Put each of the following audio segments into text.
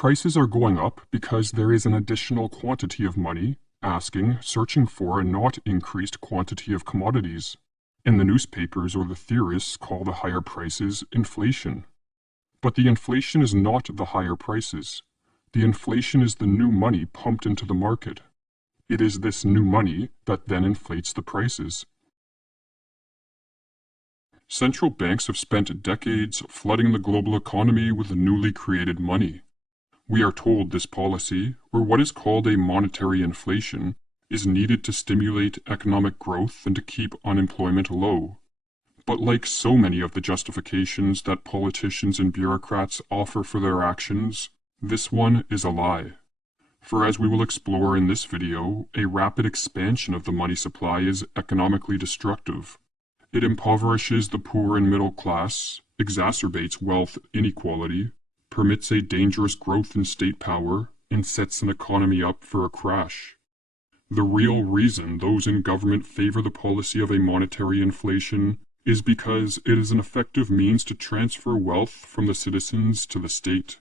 Prices are going up because there is an additional quantity of money asking, searching for a not increased quantity of commodities. And the newspapers or the theorists call the higher prices inflation. But the inflation is not the higher prices. The inflation is the new money pumped into the market. It is this new money that then inflates the prices. Central banks have spent decades flooding the global economy with newly created money. We are told this policy, or what is called a monetary inflation, is needed to stimulate economic growth and to keep unemployment low. But like so many of the justifications that politicians and bureaucrats offer for their actions, this one is a lie. For as we will explore in this video, a rapid expansion of the money supply is economically destructive. It impoverishes the poor and middle class, exacerbates wealth inequality, permits a dangerous growth in state power, and sets an economy up for a crash. The real reason those in government favor the policy of a monetary inflation is because it is an effective means to transfer wealth from the citizens to the state.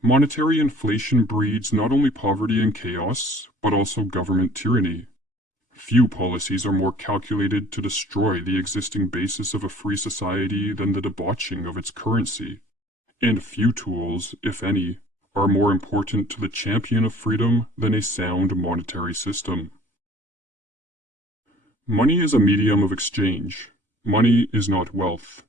Monetary inflation breeds not only poverty and chaos, but also government tyranny. Few policies are more calculated to destroy the existing basis of a free society than the debauching of its currency. And few tools, if any, are more important to the champion of freedom than a sound monetary system. Money is a medium of exchange. Money is not wealth.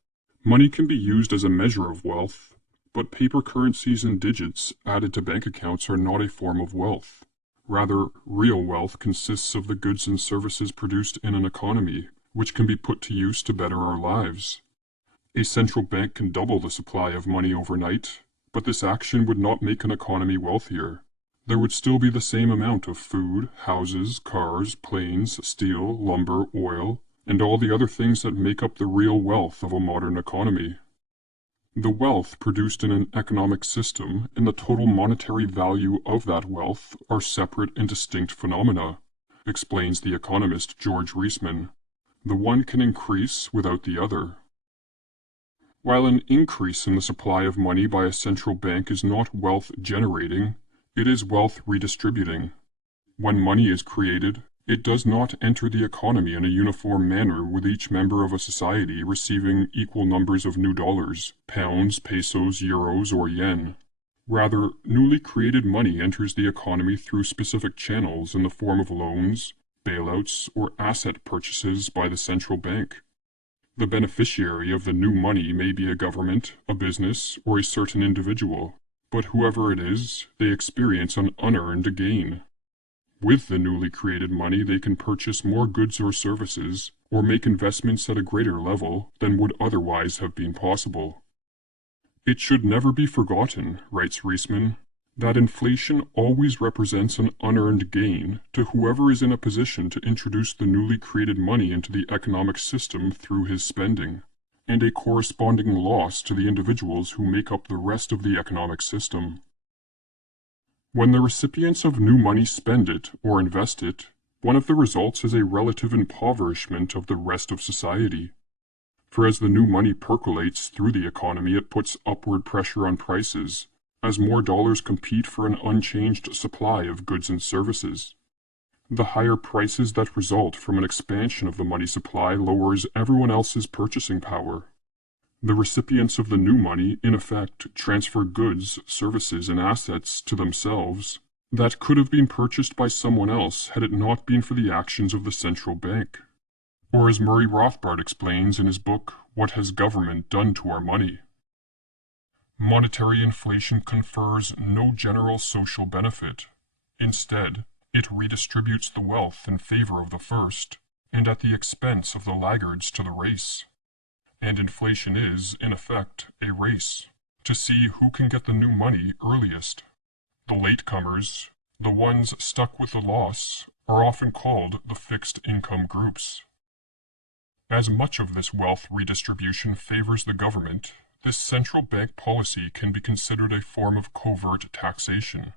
Money can be used as a measure of wealth, but paper currencies and digits added to bank accounts are not a form of wealth. Rather, real wealth consists of the goods and services produced in an economy, which can be put to use to better our lives. A central bank can double the supply of money overnight, but this action would not make an economy wealthier. There would still be the same amount of food, houses, cars, planes, steel, lumber, oil, and all the other things that make up the real wealth of a modern economy. The wealth produced in an economic system and the total monetary value of that wealth are separate and distinct phenomena, explains the economist George Reisman. The one can increase without the other. While an increase in the supply of money by a central bank is not wealth generating, it is wealth redistributing. When money is created, it does not enter the economy in a uniform manner with each member of a society receiving equal numbers of new dollars, pounds, pesos, euros, or yen. Rather, newly created money enters the economy through specific channels in the form of loans, bailouts, or asset purchases by the central bank. The beneficiary of the new money may be a government, a business, or a certain individual, but whoever it is, they experience an unearned gain. With the newly created money, they can purchase more goods or services, or make investments at a greater level than would otherwise have been possible. It should never be forgotten, writes Reisman, that inflation always represents an unearned gain to whoever is in a position to introduce the newly created money into the economic system through his spending, and a corresponding loss to the individuals who make up the rest of the economic system. When the recipients of new money spend it or invest it, one of the results is a relative impoverishment of the rest of society. For as the new money percolates through the economy, it puts upward pressure on prices, as more dollars compete for an unchanged supply of goods and services. The higher prices that result from an expansion of the money supply lowers everyone else's purchasing power. The recipients of the new money, in effect, transfer goods, services, and assets to themselves that could have been purchased by someone else had it not been for the actions of the central bank. Or as Murray Rothbard explains in his book, What Has Government Done to Our Money? Monetary inflation confers no general social benefit. Instead, it redistributes the wealth in favor of the first, and at the expense of the laggards to the race. And inflation is, in effect, a race, to see who can get the new money earliest. The latecomers, the ones stuck with the loss, are often called the fixed income groups. As much of this wealth redistribution favors the government, this central bank policy can be considered a form of covert taxation.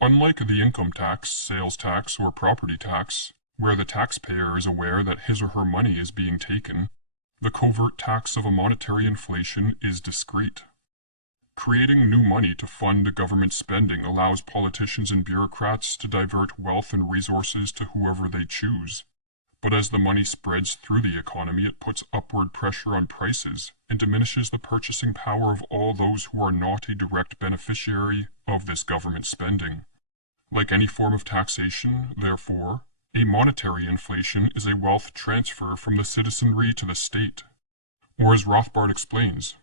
Unlike the income tax, sales tax, or property tax, where the taxpayer is aware that his or her money is being taken, the covert tax of a monetary inflation is discreet. Creating new money to fund government spending allows politicians and bureaucrats to divert wealth and resources to whoever they choose. But as the money spreads through the economy, it puts upward pressure on prices and diminishes the purchasing power of all those who are not a direct beneficiary of this government spending. Like any form of taxation, therefore, a monetary inflation is a wealth transfer from the citizenry to the state. Or as Rothbard explains,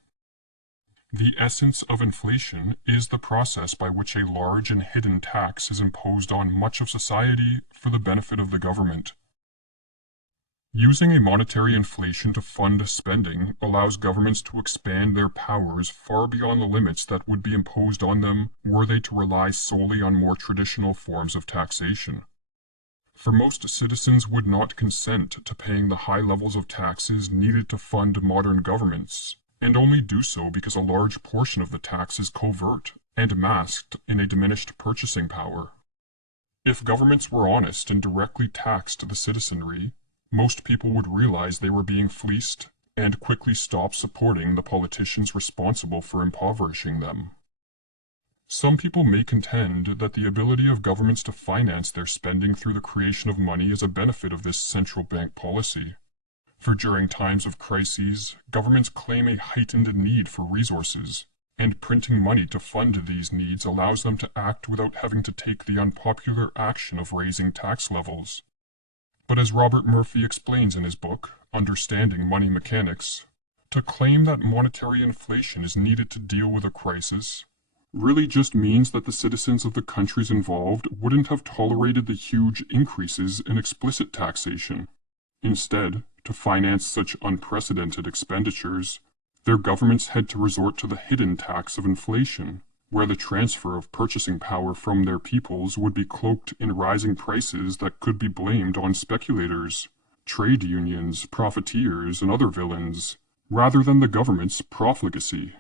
the essence of inflation is the process by which a large and hidden tax is imposed on much of society for the benefit of the government. Using a monetary inflation to fund spending allows governments to expand their powers far beyond the limits that would be imposed on them were they to rely solely on more traditional forms of taxation. For most citizens would not consent to paying the high levels of taxes needed to fund modern governments, and only do so because a large portion of the tax is covert and masked in a diminished purchasing power. If governments were honest and directly taxed the citizenry, most people would realize they were being fleeced and quickly stop supporting the politicians responsible for impoverishing them. Some people may contend that the ability of governments to finance their spending through the creation of money is a benefit of this central bank policy. For during times of crises, governments claim a heightened need for resources, and printing money to fund these needs allows them to act without having to take the unpopular action of raising tax levels. But as Robert Murphy explains in his book, Understanding Money Mechanics, to claim that monetary inflation is needed to deal with a crisis really just means that the citizens of the countries involved wouldn't have tolerated the huge increases in explicit taxation. Instead, to finance such unprecedented expenditures, their governments had to resort to the hidden tax of inflation, where the transfer of purchasing power from their peoples would be cloaked in rising prices that could be blamed on speculators, trade unions, profiteers, and other villains, rather than the government's profligacy.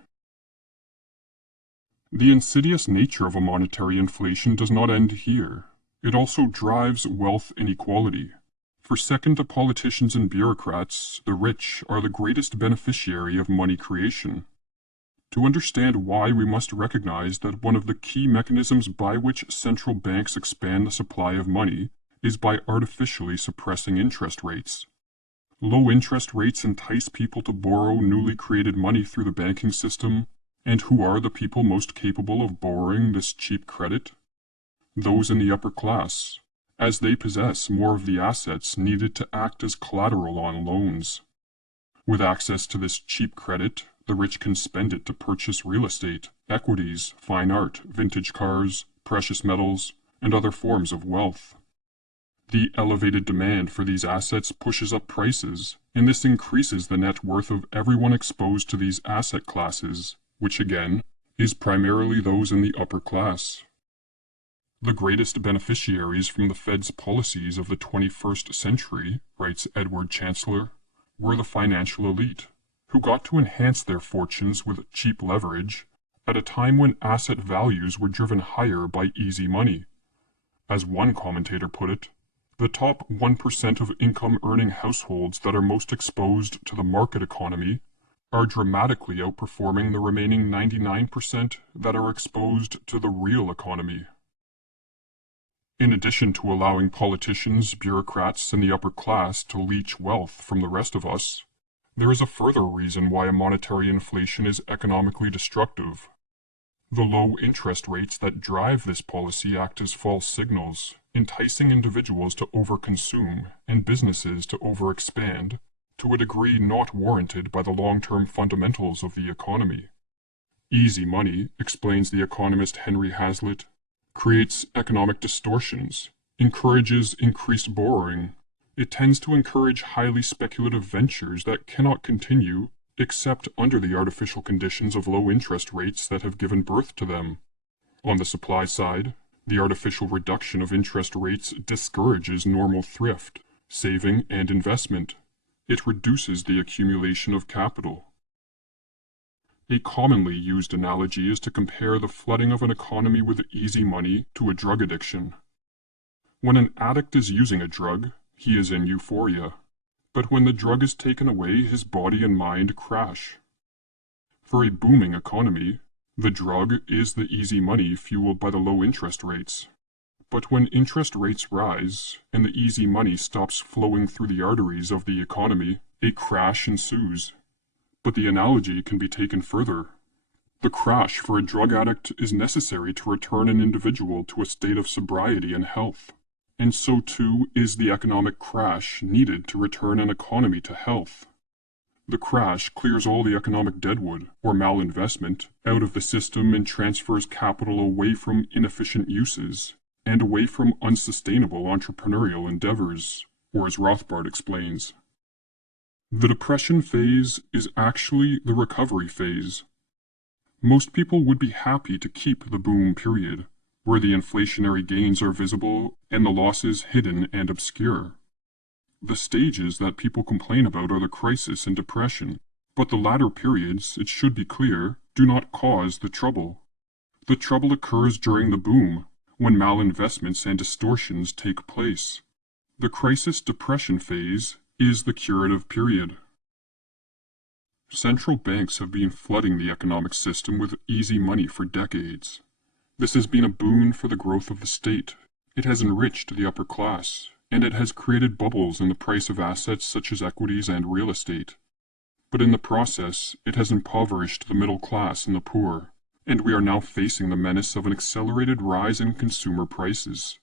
The insidious nature of a monetary inflation does not end here. It also drives wealth inequality. For second to politicians and bureaucrats, the rich are the greatest beneficiary of money creation. To understand why, we must recognize that one of the key mechanisms by which central banks expand the supply of money is by artificially suppressing interest rates. Low interest rates entice people to borrow newly created money through the banking system, and who are the people most capable of borrowing this cheap credit? Those in the upper class, as they possess more of the assets needed to act as collateral on loans. With access to this cheap credit, the rich can spend it to purchase real estate, equities, fine art, vintage cars, precious metals, and other forms of wealth. The elevated demand for these assets pushes up prices, and this increases the net worth of everyone exposed to these asset classes, which again, is primarily those in the upper class. The greatest beneficiaries from the Fed's policies of the 21st century, writes Edward Chancellor, were the financial elite, who got to enhance their fortunes with cheap leverage at a time when asset values were driven higher by easy money. As one commentator put it, the top 1% of income-earning households that are most exposed to the market economy are dramatically outperforming the remaining 99% that are exposed to the real economy. In addition to allowing politicians, bureaucrats, and the upper class to leech wealth from the rest of us, there is a further reason why a monetary inflation is economically destructive. The low interest rates that drive this policy act as false signals, enticing individuals to overconsume and businesses to overexpand to a degree not warranted by the long-term fundamentals of the economy. Easy money, explains the economist Henry Hazlitt, creates economic distortions, encourages increased borrowing. It tends to encourage highly speculative ventures that cannot continue except under the artificial conditions of low interest rates that have given birth to them. On the supply side, the artificial reduction of interest rates discourages normal thrift, saving, and investment. It reduces the accumulation of capital. A commonly used analogy is to compare the flooding of an economy with easy money to a drug addiction. When an addict is using a drug, he is in euphoria, but when the drug is taken away, his body and mind crash. For a booming economy, The drug is the easy money fueled by the low interest rates. But when interest rates rise, and the easy money stops flowing through the arteries of the economy, a crash ensues. But the analogy can be taken further. The crash for a drug addict is necessary to return an individual to a state of sobriety and health. And so too is the economic crash needed to return an economy to health. The crash clears all the economic deadwood, or malinvestment, out of the system and transfers capital away from inefficient uses, and away from unsustainable entrepreneurial endeavors, or as Rothbard explains. The depression phase is actually the recovery phase. Most people would be happy to keep the boom period, where the inflationary gains are visible and the losses hidden and obscure. The stages that people complain about are the crisis and depression, but the latter periods, it should be clear, do not cause the trouble. The trouble occurs during the boom, when malinvestments and distortions take place. The crisis-depression phase is the curative period. Central banks have been flooding the economic system with easy money for decades. This has been a boon for the growth of the state. It has enriched the upper class, and it has created bubbles in the price of assets such as equities and real estate. But in the process, it has impoverished the middle class and the poor, and we are now facing the menace of an accelerated rise in consumer prices.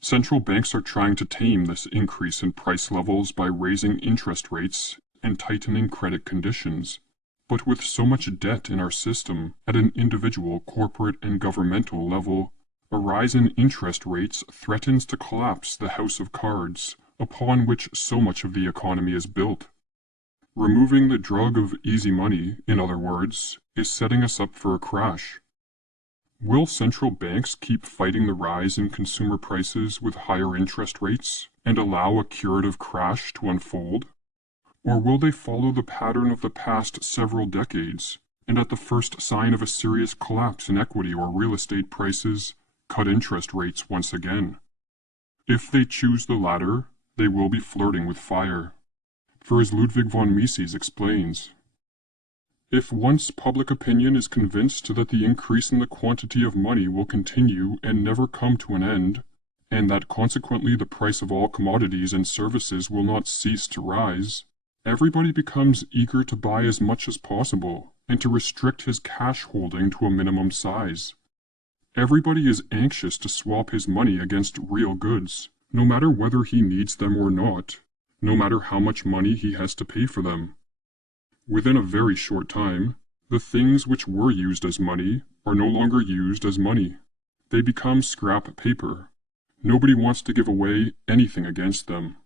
Central banks are trying to tame this increase in price levels by raising interest rates and tightening credit conditions. But with so much debt in our system, at an individual, corporate, and governmental level, a rise in interest rates threatens to collapse the house of cards upon which so much of the economy is built. Removing the drug of easy money, in other words, is setting us up for a crash. Will central banks keep fighting the rise in consumer prices with higher interest rates and allow a curative crash to unfold? Or will they follow the pattern of the past several decades, and at the first sign of a serious collapse in equity or real estate prices, cut interest rates once again? If they choose the latter, they will be flirting with fire. For as Ludwig von Mises explains, if once public opinion is convinced that the increase in the quantity of money will continue and never come to an end, and that consequently the price of all commodities and services will not cease to rise, everybody becomes eager to buy as much as possible and to restrict his cash holding to a minimum size. Everybody is anxious to swap his money against real goods, no matter whether he needs them or not, no matter how much money he has to pay for them. Within a very short time, the things which were used as money are no longer used as money. They become scrap paper. Nobody wants to give away anything against them.